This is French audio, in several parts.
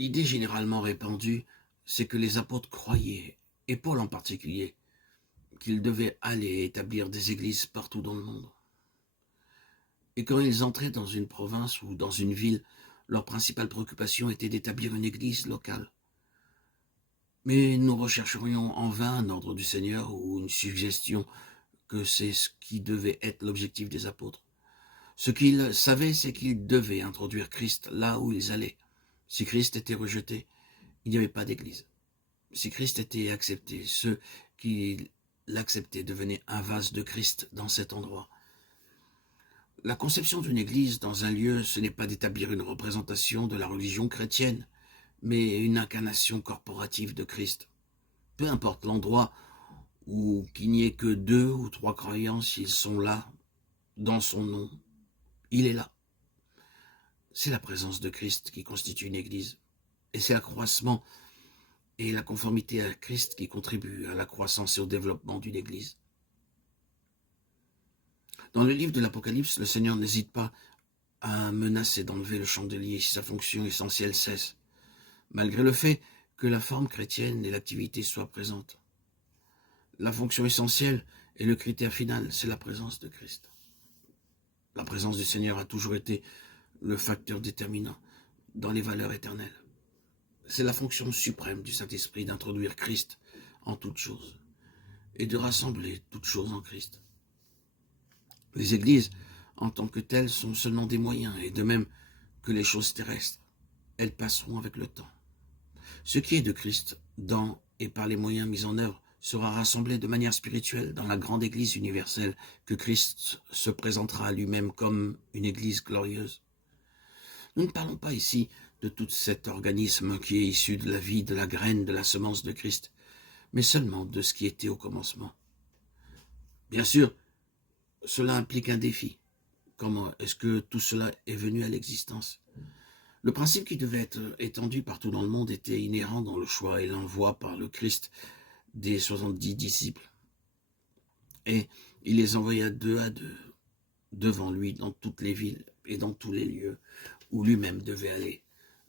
L'idée généralement répandue, c'est que les apôtres croyaient, et Paul en particulier, qu'ils devaient aller établir des églises partout dans le monde. Et quand ils entraient dans une province ou dans une ville, leur principale préoccupation était d'établir une église locale. Mais nous rechercherions en vain un ordre du Seigneur ou une suggestion que c'est ce qui devait être l'objectif des apôtres. Ce qu'ils savaient, c'est qu'ils devaient introduire Christ là où ils allaient. Si Christ était rejeté, il n'y avait pas d'église. Si Christ était accepté, ceux qui l'acceptaient devenaient un vase de Christ dans cet endroit. La conception d'une église dans un lieu, ce n'est pas d'établir une représentation de la religion chrétienne, mais une incarnation corporative de Christ. Peu importe l'endroit où qu'il n'y ait que 2 ou 3 croyants, s'ils sont là, dans son nom, il est là. C'est la présence de Christ qui constitue une église. Et c'est l'accroissement et la conformité à Christ qui contribuent à la croissance et au développement d'une église. Dans le livre de l'Apocalypse, le Seigneur n'hésite pas à menacer d'enlever le chandelier si sa fonction essentielle cesse, malgré le fait que la forme chrétienne et l'activité soient présentes. La fonction essentielle et le critère final, c'est la présence de Christ. La présence du Seigneur a toujours été le facteur déterminant dans les valeurs éternelles. C'est la fonction suprême du Saint-Esprit d'introduire Christ en toutes choses et de rassembler toutes choses en Christ. Les églises, en tant que telles, sont seulement des moyens, et de même que les choses terrestres, elles passeront avec le temps. Ce qui est de Christ, dans et par les moyens mis en œuvre, sera rassemblé de manière spirituelle dans la grande Église universelle que Christ se présentera à lui-même comme une Église glorieuse. Nous ne parlons pas ici de tout cet organisme qui est issu de la vie, de la graine, de la semence de Christ, mais seulement de ce qui était au commencement. Bien sûr, cela implique un défi. Comment est-ce que tout cela est venu à l'existence? Le principe qui devait être étendu partout dans le monde était inhérent dans le choix et l'envoi par le Christ des 70 disciples. Et il les envoya 2 à 2 devant lui dans toutes les villes et dans tous les lieux où lui-même devait aller.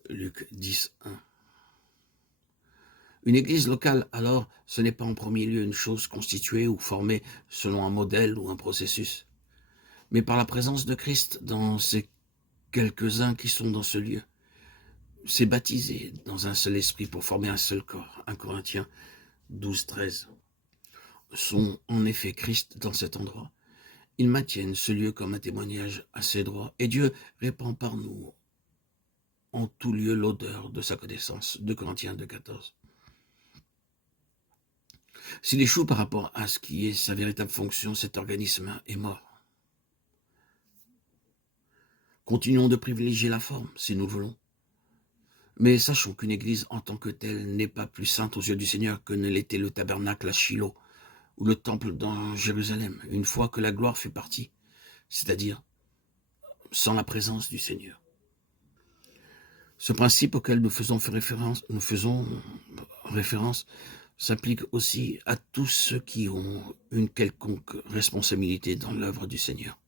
Luc 10, 1. Une église locale, alors, ce n'est pas en premier lieu une chose constituée ou formée selon un modèle ou un processus, mais par la présence de Christ dans ces quelques-uns qui sont dans ce lieu. C'est baptisé dans un seul esprit pour former un seul corps. 1 Corinthiens 12, 13. Sont en effet Christ dans cet endroit. Ils maintiennent ce lieu comme un témoignage à ses droits, et Dieu répand par nous en tout lieu l'odeur de sa connaissance. 2 Corinthiens 2, 14. S'il échoue par rapport à ce qui est sa véritable fonction, cet organisme est mort. Continuons de privilégier la forme, si nous le voulons. Mais sachons qu'une église en tant que telle n'est pas plus sainte aux yeux du Seigneur que ne l'était le tabernacle à Shiloh ou le temple dans Jérusalem, une fois que la gloire fut partie, c'est-à-dire sans la présence du Seigneur. Ce principe auquel nous faisons référence s'applique aussi à tous ceux qui ont une quelconque responsabilité dans l'œuvre du Seigneur.